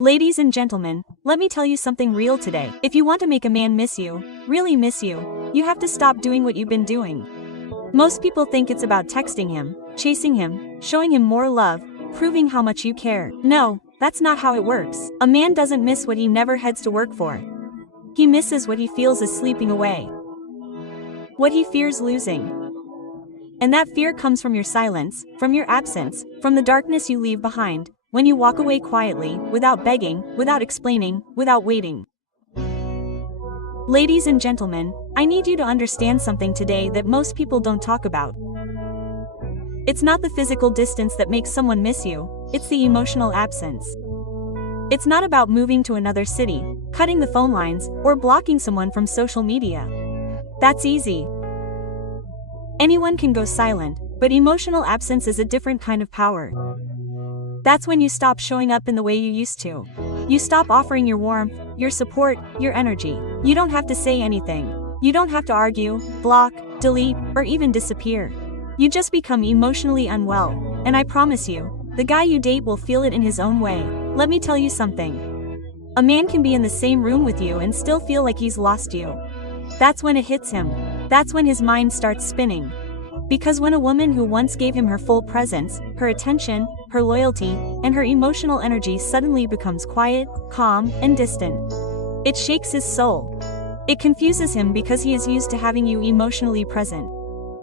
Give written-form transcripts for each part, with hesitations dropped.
Ladies and gentlemen, let me tell you something real today. If you want to make a man miss you, really miss you, you have to stop doing what you've been doing. Most people think it's about texting him, chasing him, showing him more love, proving how much you care. No, that's not how it works. A man doesn't miss what he never heads to work for. He misses what he feels is sleeping away. What he fears losing. And that fear comes from your silence, from your absence, from the darkness you leave behind, when you walk away quietly, without begging, without explaining, without waiting. Ladies and gentlemen, I need you to understand something today that most people don't talk about. It's not the physical distance that makes someone miss you, it's the emotional absence. It's not about moving to another city, cutting the phone lines, or blocking someone from social media. That's easy. Anyone can go silent, but emotional absence is a different kind of power. That's when you stop showing up in the way you used to. You stop offering your warmth, your support, your energy. You don't have to say anything. You don't have to argue, block, delete, or even disappear. You just become emotionally unwell, and I promise you, the guy you date will feel it in his own way. Let me tell you something. A man can be in the same room with you and still feel like he's lost you. That's when it hits him. That's when his mind starts spinning. Because when a woman who once gave him her full presence, her attention, her loyalty, and her emotional energy suddenly becomes quiet, calm, and distant, it shakes his soul. It confuses him because he is used to having you emotionally present.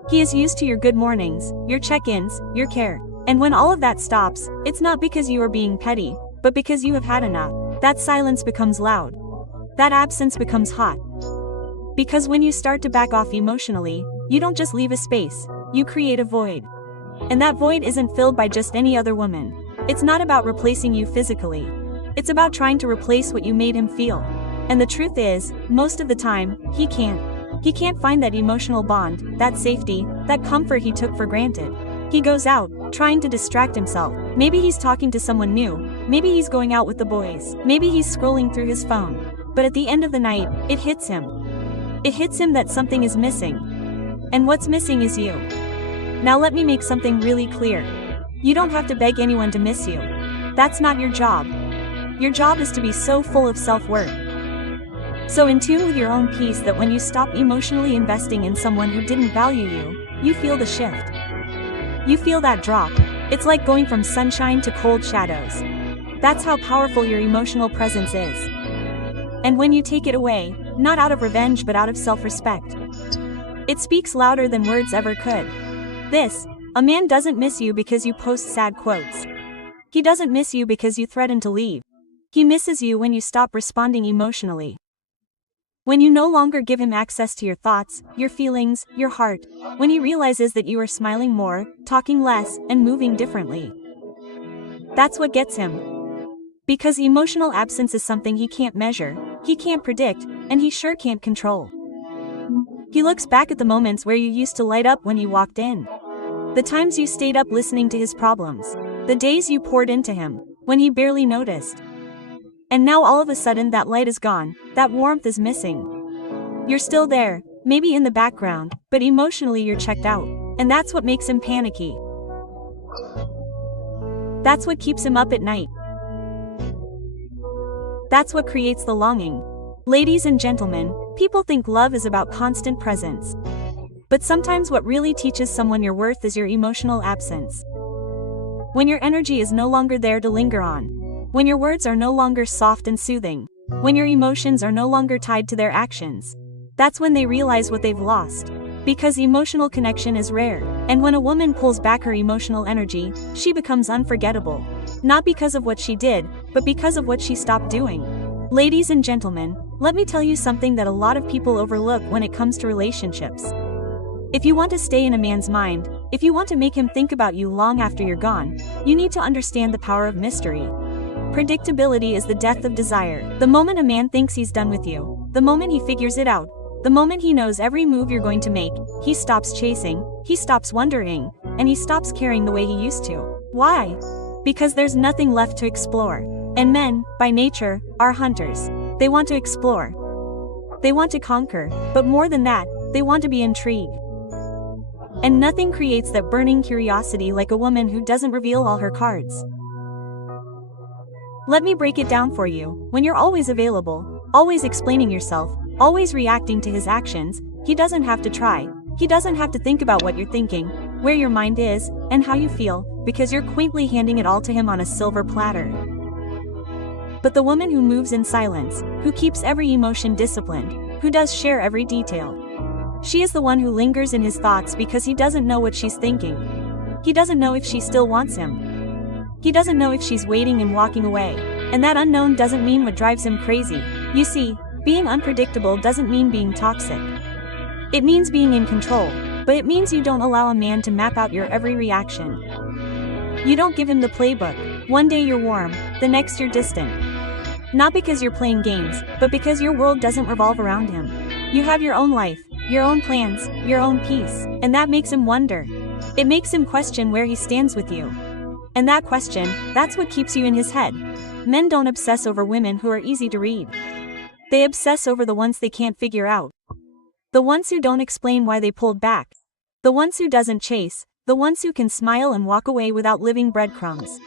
He is used to your good mornings, your check-ins, your care. And when all of that stops, it's not because you are being petty, but because you have had enough. That silence becomes loud. That absence becomes hot. Because when you start to back off emotionally, you don't just leave a space, you create a void. And that void isn't filled by just any other woman. It's not about replacing you physically. It's about trying to replace what you made him feel. And the truth is, most of the time, he can't. He can't find that emotional bond, that safety, that comfort he took for granted. He goes out, trying to distract himself. Maybe he's talking to someone new. Maybe he's going out with the boys. Maybe he's scrolling through his phone. But at the end of the night, it hits him. It hits him that something is missing. And what's missing is you. Now let me make something really clear. You don't have to beg anyone to miss you. That's not your job. Your job is to be so full of self-worth. So in tune with your own peace that when you stop emotionally investing in someone who didn't value you, you feel the shift. You feel that drop. It's like going from sunshine to cold shadows. That's how powerful your emotional presence is. And when you take it away, not out of revenge but out of self-respect, it speaks louder than words ever could. A man doesn't miss you because you post sad quotes. He doesn't miss you because you threaten to leave. He misses you when you stop responding emotionally. When you no longer give him access to your thoughts, your feelings, your heart. When he realizes that you are smiling more, talking less, and moving differently. That's what gets him. Because emotional absence is something he can't measure, he can't predict, and he sure can't control. He looks back at the moments where you used to light up when he walked in. The times you stayed up listening to his problems. The days you poured into him, when he barely noticed. And now all of a sudden that light is gone, that warmth is missing. You're still there, maybe in the background, but emotionally you're checked out. And that's what makes him panicky. That's what keeps him up at night. That's what creates the longing. Ladies and gentlemen, people think love is about constant presence. But sometimes what really teaches someone your worth is your emotional absence. When your energy is no longer there to linger on. When your words are no longer soft and soothing. When your emotions are no longer tied to their actions. That's when they realize what they've lost. Because emotional connection is rare. And when a woman pulls back her emotional energy, she becomes unforgettable. Not because of what she did, but because of what she stopped doing. Ladies and gentlemen, let me tell you something that a lot of people overlook when it comes to relationships. If you want to stay in a man's mind, if you want to make him think about you long after you're gone, you need to understand the power of mystery. Predictability is the death of desire. The moment a man thinks he's done with you, the moment he figures it out, the moment he knows every move you're going to make, he stops chasing, he stops wondering, and he stops caring the way he used to. Why? Because there's nothing left to explore. And men, by nature, are hunters. They want to explore. They want to conquer, but more than that, they want to be intrigued. And nothing creates that burning curiosity like a woman who doesn't reveal all her cards. Let me break it down for you. When you're always available, always explaining yourself, always reacting to his actions, he doesn't have to try. He doesn't have to think about what you're thinking, where your mind is, and how you feel, because you're quaintly handing it all to him on a silver platter. But the woman who moves in silence, who keeps every emotion disciplined, who does share every detail, she is the one who lingers in his thoughts because he doesn't know what she's thinking. He doesn't know if she still wants him. He doesn't know if she's waiting and walking away. And that unknown doesn't mean what drives him crazy. You see, being unpredictable doesn't mean being toxic. It means being in control, but it means you don't allow a man to map out your every reaction. You don't give him the playbook. One day you're warm, the next you're distant. Not because you're playing games, but because your world doesn't revolve around him. You have your own life, your own plans, your own peace, and that makes him wonder. It makes him question where he stands with you. And that question, that's what keeps you in his head. Men don't obsess over women who are easy to read. They obsess over the ones they can't figure out. The ones who don't explain why they pulled back. The ones who doesn't chase, the ones who can smile and walk away without leaving breadcrumbs.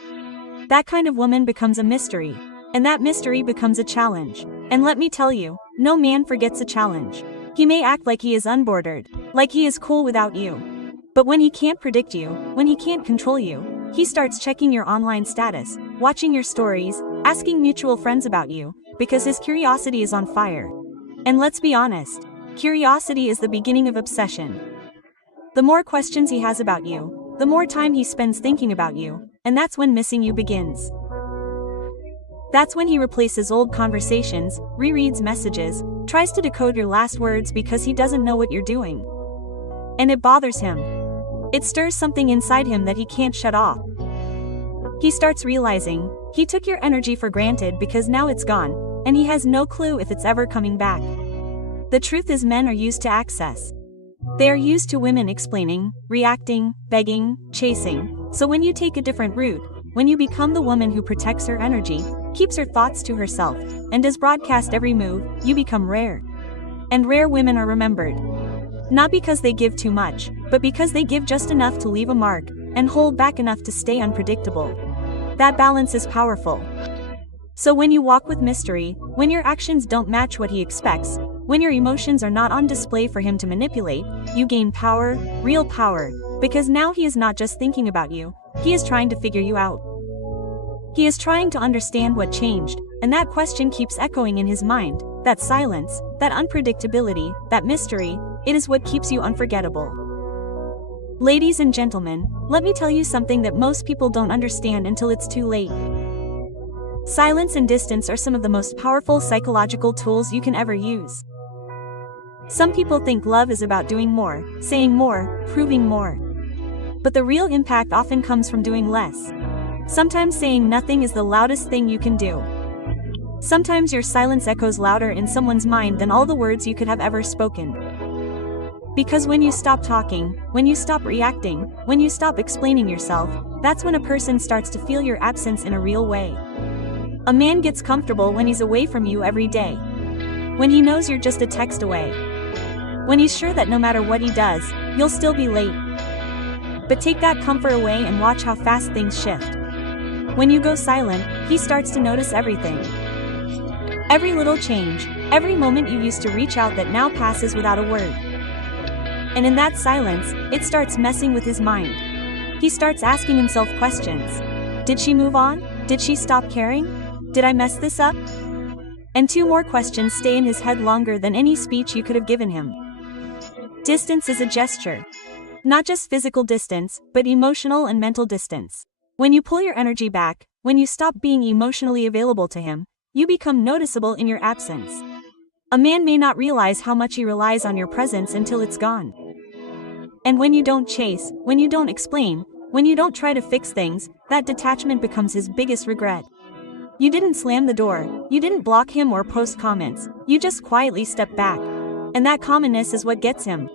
That kind of woman becomes a mystery. And that mystery becomes a challenge. And let me tell you, no man forgets a challenge. He may act like he is unbordered, like he is cool without you. But when he can't predict you, when he can't control you, he starts checking your online status, watching your stories, asking mutual friends about you, because his curiosity is on fire. And let's be honest, curiosity is the beginning of obsession. The more questions he has about you, the more time he spends thinking about you, and that's when missing you begins. That's when he replaces old conversations, rereads messages, tries to decode your last words because he doesn't know what you're doing. And it bothers him. It stirs something inside him that he can't shut off. He starts realizing, he took your energy for granted because now it's gone, and he has no clue if it's ever coming back. The truth is, men are used to access. They are used to women explaining, reacting, begging, chasing. So when you take a different route, when you become the woman who protects her energy, keeps her thoughts to herself, and does broadcast every move, you become rare. And rare women are remembered. Not because they give too much, but because they give just enough to leave a mark, and hold back enough to stay unpredictable. That balance is powerful. So when you walk with mystery, when your actions don't match what he expects, when your emotions are not on display for him to manipulate, you gain power, real power, because now he is not just thinking about you, he is trying to figure you out. He is trying to understand what changed, and that question keeps echoing in his mind. That silence, that unpredictability, that mystery, it is what keeps you unforgettable. Ladies and gentlemen, let me tell you something that most people don't understand until it's too late. Silence and distance are some of the most powerful psychological tools you can ever use. Some people think love is about doing more, saying more, proving more. But the real impact often comes from doing less. Sometimes saying nothing is the loudest thing you can do. Sometimes your silence echoes louder in someone's mind than all the words you could have ever spoken. Because when you stop talking, when you stop reacting, when you stop explaining yourself, that's when a person starts to feel your absence in a real way. A man gets comfortable when he's away from you every day. When he knows you're just a text away. When he's sure that no matter what he does, you'll still be late. But take that comfort away and watch how fast things shift. When you go silent, he starts to notice everything. Every little change, every moment you used to reach out that now passes without a word. And in that silence, it starts messing with his mind. He starts asking himself questions. Did she move on? Did she stop caring? Did I mess this up? And two more questions stay in his head longer than any speech you could have given him. Distance is a gesture. Not just physical distance, but emotional and mental distance. When you pull your energy back, when you stop being emotionally available to him, you become noticeable in your absence. A man may not realize how much he relies on your presence until it's gone. And when you don't chase, when you don't explain, when you don't try to fix things, that detachment becomes his biggest regret. You didn't slam the door, you didn't block him or post comments, you just quietly stepped back. And that commonness is what gets him.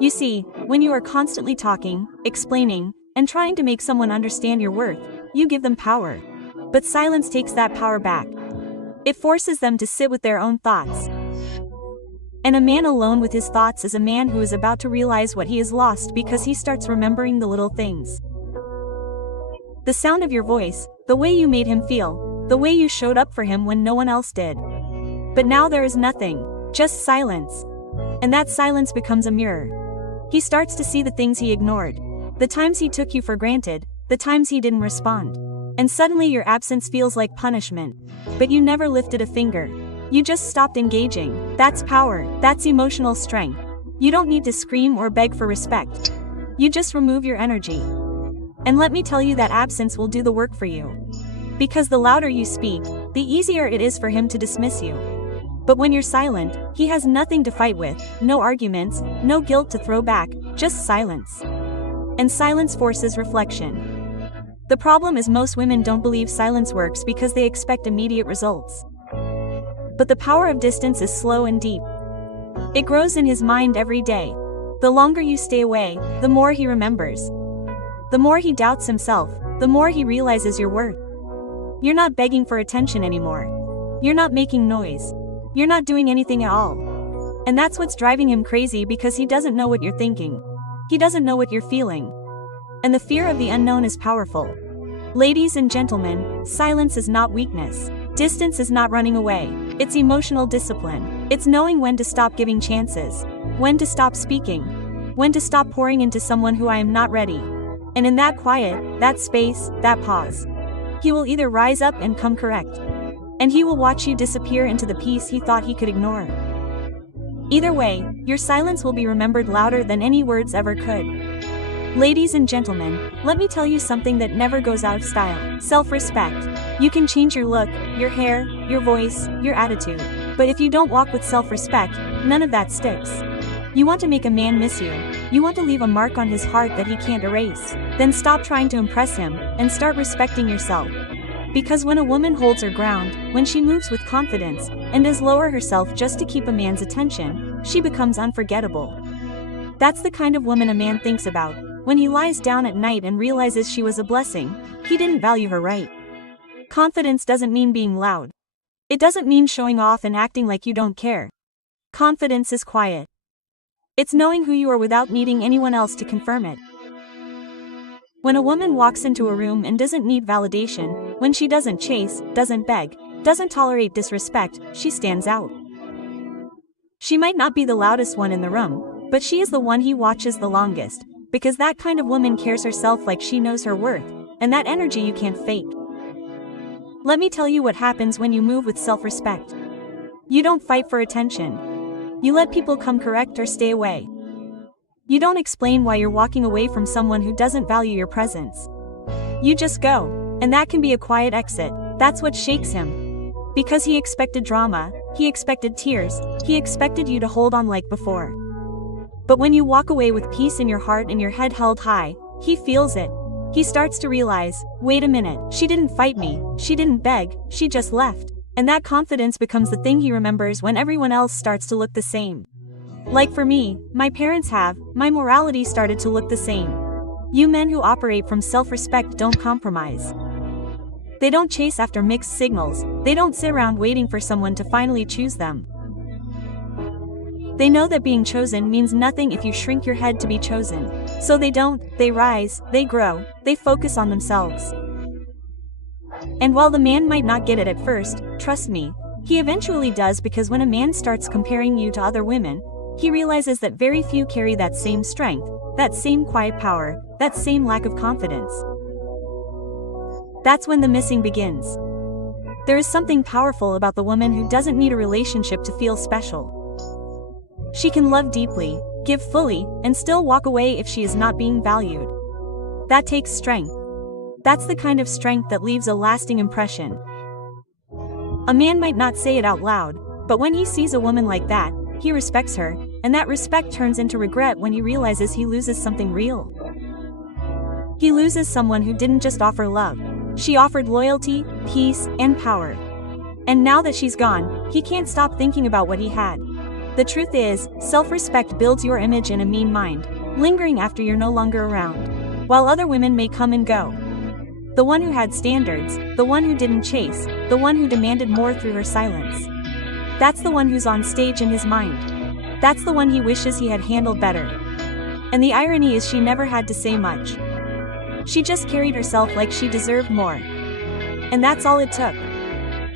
You see, when you are constantly talking, explaining, and trying to make someone understand your worth, you give them power. But silence takes that power back. It forces them to sit with their own thoughts. And a man alone with his thoughts is a man who is about to realize what he has lost because he starts remembering the little things. The sound of your voice, the way you made him feel, The way you showed up for him when no one else did. But now there is nothing. Just silence. And that silence becomes a mirror. He starts to see the things he ignored. The times he took you for granted. The times he didn't respond. And suddenly your absence feels like punishment. But you never lifted a finger. You just stopped engaging. That's power. That's emotional strength. You don't need to scream or beg for respect. You just remove your energy. And let me tell you that absence will do the work for you. Because the louder you speak, the easier it is for him to dismiss you. But when you're silent, he has nothing to fight with, no arguments, no guilt to throw back, just silence. And silence forces reflection. The problem is most women don't believe silence works because they expect immediate results. But the power of distance is slow and deep. It grows in his mind every day. The longer you stay away, the more he remembers. The more he doubts himself, the more he realizes your worth. You're not begging for attention anymore. You're not making noise. You're not doing anything at all. And that's what's driving him crazy because he doesn't know what you're thinking. He doesn't know what you're feeling. And the fear of the unknown is powerful. Ladies and gentlemen, silence is not weakness. Distance is not running away. It's emotional discipline. It's knowing when to stop giving chances. When to stop speaking. When to stop pouring into someone who I am not ready. And in that quiet, that space, that pause, he will either rise up and come correct. And he will watch you disappear into the peace he thought he could ignore. Either way, your silence will be remembered louder than any words ever could. Ladies and gentlemen, let me tell you something that never goes out of style. Self-respect. You can change your look, your hair, your voice, your attitude. But if you don't walk with self-respect, none of that sticks. You want to make a man miss you. You want to leave a mark on his heart that he can't erase. Then stop trying to impress him, and start respecting yourself. Because when a woman holds her ground, when she moves with confidence, and does lower herself just to keep a man's attention, she becomes unforgettable. That's the kind of woman a man thinks about, when he lies down at night and realizes she was a blessing. He didn't value her right. Confidence doesn't mean being loud. It doesn't mean showing off and acting like you don't care. Confidence is quiet. It's knowing who you are without needing anyone else to confirm it. When a woman walks into a room and doesn't need validation, when she doesn't chase, doesn't beg, doesn't tolerate disrespect, she stands out. She might not be the loudest one in the room, but she is the one he watches the longest, because that kind of woman cares herself like she knows her worth, and that energy you can't fake. Let me tell you what happens when you move with self-respect. You don't fight for attention. You let people come correct or stay away. You don't explain why you're walking away from someone who doesn't value your presence. You just go, and that can be a quiet exit. That's what shakes him. Because he expected drama, he expected tears, he expected you to hold on like before. But when you walk away with peace in your heart and your head held high, he feels it. He starts to realize, wait a minute, she didn't fight me, she didn't beg, she just left. And that confidence becomes the thing he remembers when everyone else starts to look the same. Like for me, my parents have, my morality started to look the same. You men who operate from self-respect don't compromise. They don't chase after mixed signals, they don't sit around waiting for someone to finally choose them. They know that being chosen means nothing if you shrink your head to be chosen. So they don't, they rise, they grow, they focus on themselves. And while the man might not get it at first, trust me, he eventually does, because when a man starts comparing you to other women, he realizes that very few carry that same strength, that same quiet power, that same lack of confidence. That's when the missing begins. There is something powerful about the woman who doesn't need a relationship to feel special. She can love deeply, give fully, and still walk away if she is not being valued. That takes strength. That's the kind of strength that leaves a lasting impression. A man might not say it out loud, but when he sees a woman like that, he respects her, and that respect turns into regret when he realizes he loses something real. He loses someone who didn't just offer love. She offered loyalty, peace, and power. And now that she's gone, he can't stop thinking about what he had. The truth is, self-respect builds your image in a mean mind, lingering after you're no longer around. While other women may come and go. The one who had standards, the one who didn't chase, the one who demanded more through her silence. That's the one who's on stage in his mind. That's the one he wishes he had handled better. And the irony is she never had to say much. She just carried herself like she deserved more. And that's all it took.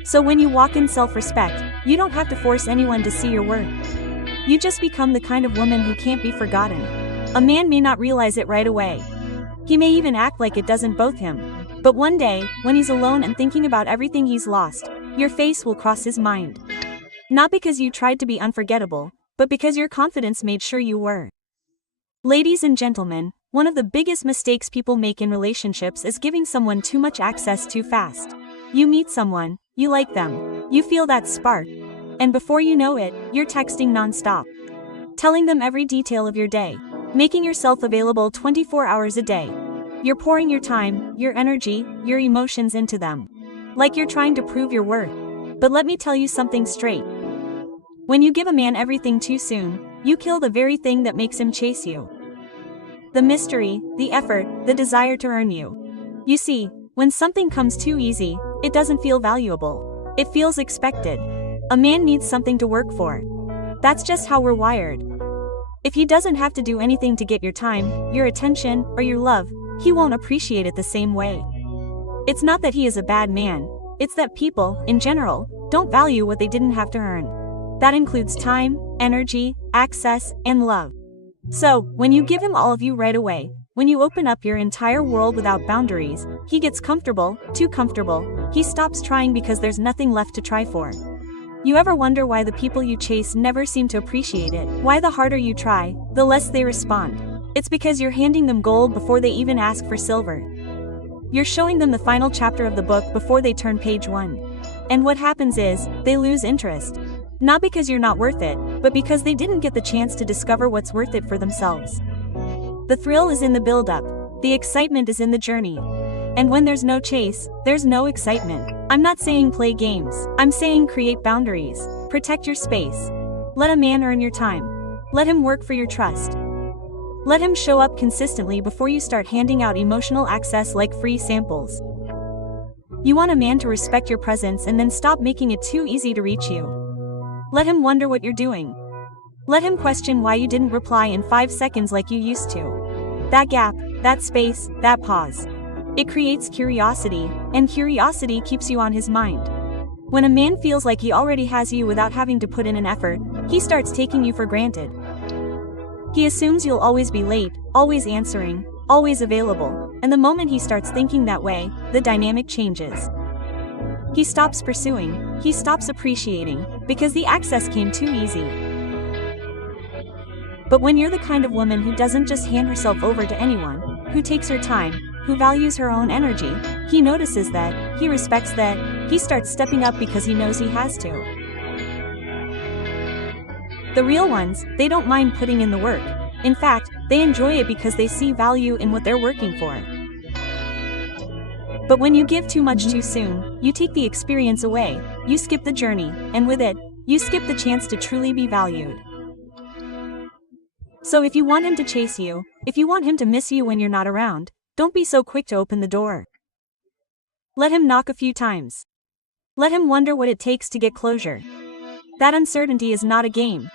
So when you walk in self-respect, you don't have to force anyone to see your worth. You just become the kind of woman who can't be forgotten. A man may not realize it right away. He may even act like it doesn't bother him. But one day, when he's alone and thinking about everything he's lost, your face will cross his mind. Not because you tried to be unforgettable, but because your confidence made sure you were. Ladies and gentlemen, one of the biggest mistakes people make in relationships is giving someone too much access too fast. You meet someone, you like them, you feel that spark, and before you know it, you're texting non-stop. Telling them every detail of your day, making yourself available 24 hours a day. You're pouring your time, your energy, your emotions into them. Like you're trying to prove your worth. But let me tell you something straight. When you give a man everything too soon, you kill the very thing that makes him chase you. The mystery, the effort, the desire to earn you. You see, when something comes too easy, it doesn't feel valuable. It feels expected. A man needs something to work for. That's just how we're wired. If he doesn't have to do anything to get your time, your attention, or your love, he won't appreciate it the same way. It's not that he is a bad man, it's that people, in general, don't value what they didn't have to earn. That includes time, energy, access, and love. So, when you give him all of you right away, when you open up your entire world without boundaries, he gets comfortable, too comfortable, he stops trying because there's nothing left to try for. You ever wonder why the people you chase never seem to appreciate it? Why the harder you try, the less they respond? It's because you're handing them gold before they even ask for silver. You're showing them the final chapter of the book before they turn page 1. And what happens is, they lose interest. Not because you're not worth it, but because they didn't get the chance to discover what's worth it for themselves. The thrill is in the build-up. The excitement is in the journey. And when there's no chase, there's no excitement. I'm not saying play games. I'm saying create boundaries. Protect your space. Let a man earn your time. Let him work for your trust. Let him show up consistently before you start handing out emotional access like free samples. You want a man to respect your presence and then stop making it too easy to reach you. Let him wonder what you're doing. Let him question why you didn't reply in 5 seconds like you used to. That gap, that space, that pause. It creates curiosity, and curiosity keeps you on his mind. When a man feels like he already has you without having to put in an effort, he starts taking you for granted. He assumes you'll always be late, always answering, always available, and the moment he starts thinking that way, the dynamic changes. He stops pursuing, he stops appreciating, because the access came too easy. But when you're the kind of woman who doesn't just hand herself over to anyone, who takes her time, who values her own energy, he notices that, he respects that, he starts stepping up because he knows he has to. The real ones, they don't mind putting in the work. In fact, they enjoy it because they see value in what they're working for. But when you give too much too soon, you take the experience away, you skip the journey, and with it, you skip the chance to truly be valued. So if you want him to chase you, if you want him to miss you when you're not around, don't be so quick to open the door. Let him knock a few times. Let him wonder what it takes to get closure. That uncertainty is not a game.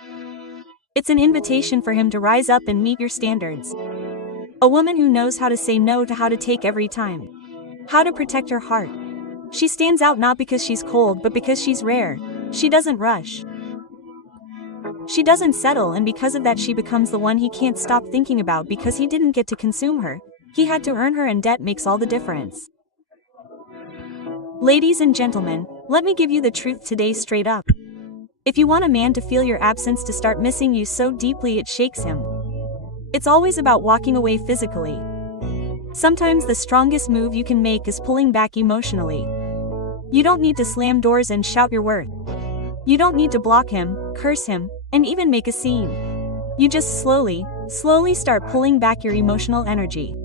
It's an invitation for him to rise up and meet your standards. A woman who knows how to say no to how to take every time. How to protect her heart. She stands out not because she's cold but because she's rare. She doesn't rush. She doesn't settle, and because of that she becomes the one he can't stop thinking about because he didn't get to consume her. He had to earn her, and debt makes all the difference. Ladies and gentlemen, let me give you the truth today straight up. If you want a man to feel your absence, to start missing you so deeply it shakes him, it's always about walking away physically. Sometimes the strongest move you can make is pulling back emotionally. You don't need to slam doors and shout your worth. You don't need to block him, curse him, and even make a scene. You just slowly start pulling back your emotional energy.